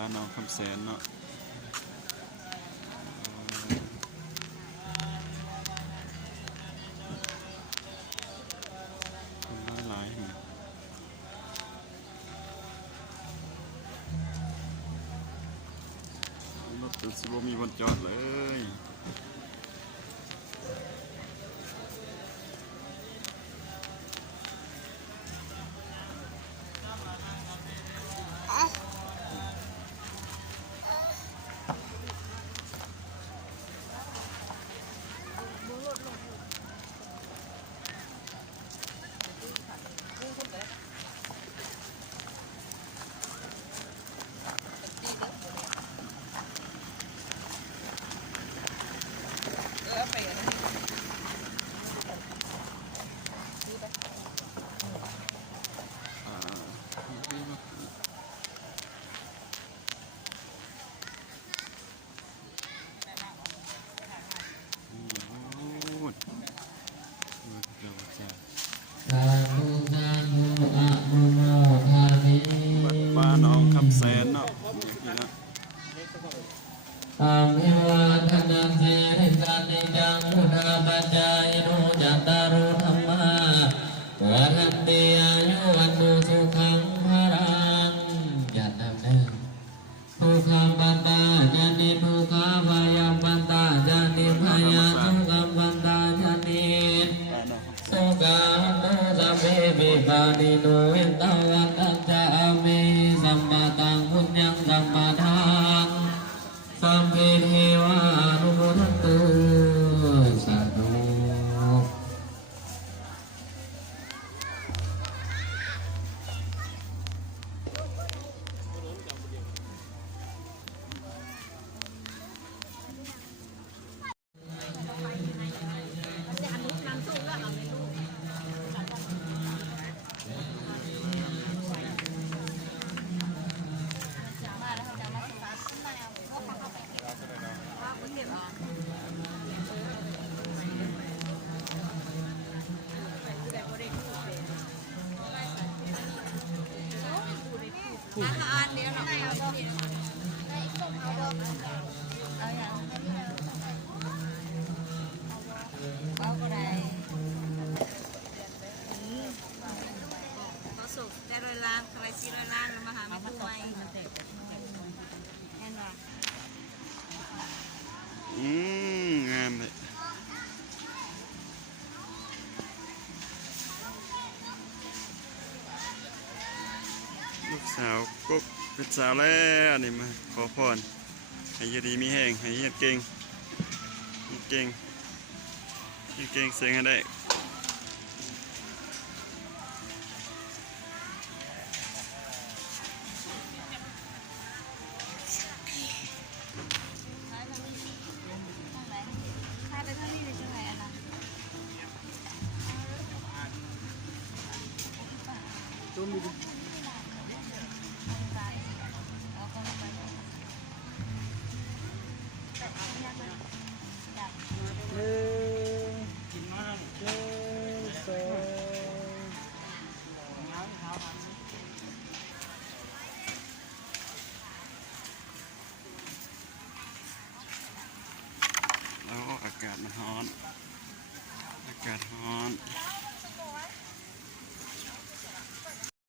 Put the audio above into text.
าน้องคำแสนเนาะหลายๆรถตู้สิบมีวันจอดเลยบ้านน้องคำแสนเนาะอามิวาทนาเสริสันนิจังมุนาปัจจายโนจัตตารุธรรมาวรันติอายุวันตุสุขังภรังยันนำหนึ่งทุกขปันตาจันติทุกขวายังปันตาจันติพยาทุกขปันตาจันติสุขังโนสัมเบปิปานิโนเอนตวันตัจจามิสัมปะตังพุญญังสัมปะทังสัมภิเทวานุโมทันตุสาธุอันเดียวเราเอาก็ได้ก็สุกแต่โดยล่างทำไมซีโดยล่างมาหาไม่ป่วยแน่นอนงามเลยลูกสาวก็เป็นสาวแล้วนี่มาขอพรให้ยดีมีแห้งให้เฮ็ดเก่งเก่งเก่งเสียงให้ได้แล้วอากาศมันร้อนอากาศร้อน